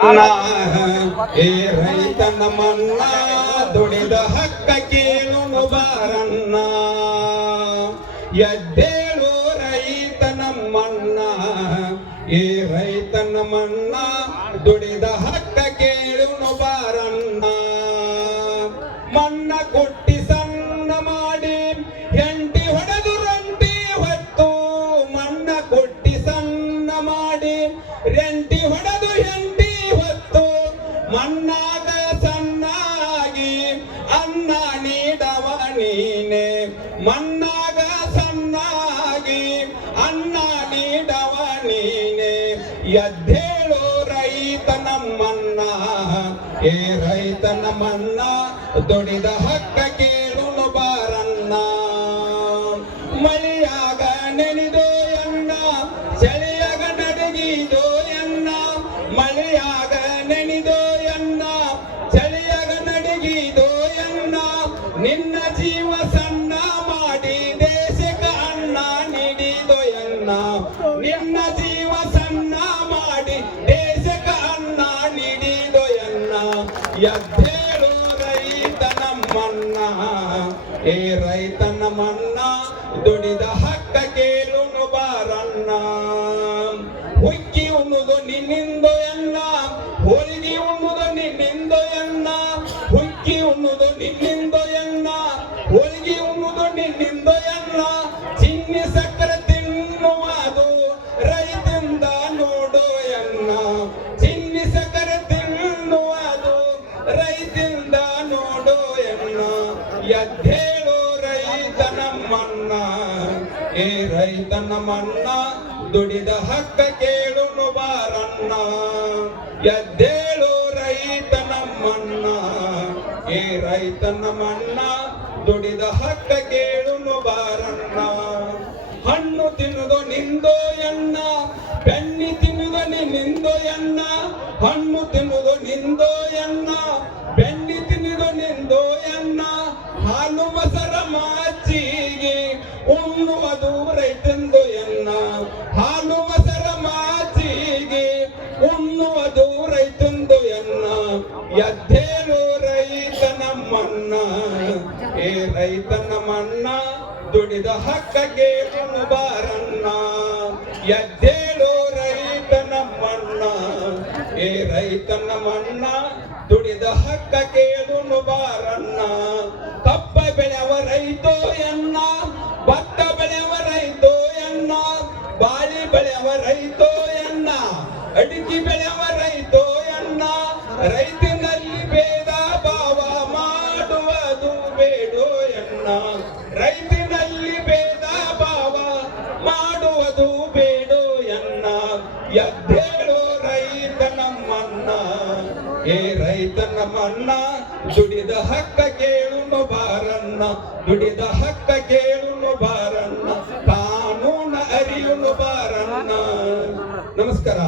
ಏ ರೈತನ ಮನ್ನ ದುಡಿದ ಹಕ್ಕ ಕೇಳು ಬಾರನ್ನ ಎದ್ದೇಳು ರೈತನ ಮನ್ನಾ ಏ ರೈತನ ಮನ್ನಾ ದುಡಿದ ಹಕ್ಕ ಕೇಳು ಬಾರನ್ನ ಮನ್ನ ಕೊಟ್ಟಿ ಅನ್ನ ನೀಡವ ನೀನೆ. ಎದ್ದೇಳು ರೈತ ನಮ್ಮನ್ನ ಏ ರೈತನ ಮನ್ನ ದುಡಿದ ಹಕ್ಕ ಕೇಳು ಬಾರನ್ನ. ಮಳೆಯಾಗ ನೆನೆದೋ ಎನ್ನ, ಚಳಿಯಾಗ ನಡಗಿದೋ ಎನ್ನ. ಮಳೆಯಾಗ ನೆನೆದೋ ಎನ್ನ, ಚಳಿಯಾಗ ನಡಗಿದೋ ಎನ್ನ. ನಿನ್ನ ಜೀವ ಸಣ್ಣ ಸಣ್ಣ ಮಾಡಿ ದೇಶಕ ಅನ್ನ ನೀಡಿದೋ ಎದ್ದೇಳೋ ಎದ್ದೇಳು ರೈತ ನಮ್ಮನ್ನ. ಏ ರೈತನ ಮನ್ನ ದುಡಿದ ಹಕ್ಕ ಕೇಳು ಬಾರನ್ನ ಹುಕ್ಕಿ ಉಣ್ಣುದು ನಿನ್ನಿಂದು ಎನ್ನ? ಹೋಳಿಗೆ ಉಣ್ಣುದು ನಿನ್ನಿಂದು ಎನ್ನ? ಹುಕ್ಕಿ ಉಣ್ಣುದು ನಿನ್ನಿಂದು ಎನ್ನ? ಹೋಳಿಗೆ ಉಣ್ಣುದು ನಿನ್ನಿಂದು ಎನ್ನ? ಚಿನ್ನಿ ಚಿನ್ನಿ ಸಕ್ಕರೆ ತಿನ್ನುವುದು ರೈತಿಂದ ನೋಡು ಎಣ್ಣ ಎದ್ದೇಳು ರೈತನ ನಮ್ಮನ್ನ ಏ ರೈತನ ಮನ್ನ, ದುಡಿದ ಹಕ್ಕ ಕೇಳು ಬಾರನ್ನ ಎದ್ದೇಳು ರೈತನ ಮಣ್ಣಾ ಏ ರೈತನ ಮನ್ನ, ದುಡಿದ ಹಕ್ಕ ಕೇಳು ಬಾರನ್ನ ಹಣ್ಣು ತಿನ್ನುದು ನಿಂದೋ ಹಾಲು ಮೊಸರ ಮಾಚಿಗೆ ಉಣ್ಣುವ ರೈತಂದು ಎನ್ನ. ಹಾಲು ಮೊಸರ ಮಾಚಿಗೆ ಉಣ್ಣುವ ರೈತಂದು ಎನ್ನ. ಎದ್ದೇಳು ರೈತನ ನಮ್ಮನ್ನ ಏ ರೈತನ ಮನ್ನ, ದುಡಿದ ಹಕ್ಕಗೆ ಬಾರನ್ನ. ಎದ್ದೇಳು ರೈತ ಮಣ್ಣ ಏ ರೈತನ ಮಣ್ಣ ದುಡಿದ ಹಕ್ಕ ಕೇಳು ಬಾರನ್ನ. ಅಡಿಕೆ ಬೆಳೆಯವ ರೈತೋ ಎನ್ನ ರೈತನಲ್ಲಿ ಭೇದ ಭಾವ ಮಾಡುವುದು ಬೇಡೋ ಎನ್ನ ರೈತನಲ್ಲಿ ಭೇದ ಭಾವ ಮಾಡುವುದು ಬೇಡೋ ಎನ್ನ ಎದ್ದೇಳೋ ರೈತ ನಮ್ಮನ್ನ ಏ ರೈತ ನಮ್ಮನ್ನ ದುಡಿದ ಹಕ್ಕ ಕೇಳುನು ಬಾರನ್ನ ದುಡಿದ ಹಕ್ಕ ಕೇಳುನು ಬಾರನ್ನ ಕಾನೂನ ಅರಿಯುನು ಬಾರನ್ನ ನಮಸ್ಕಾರ.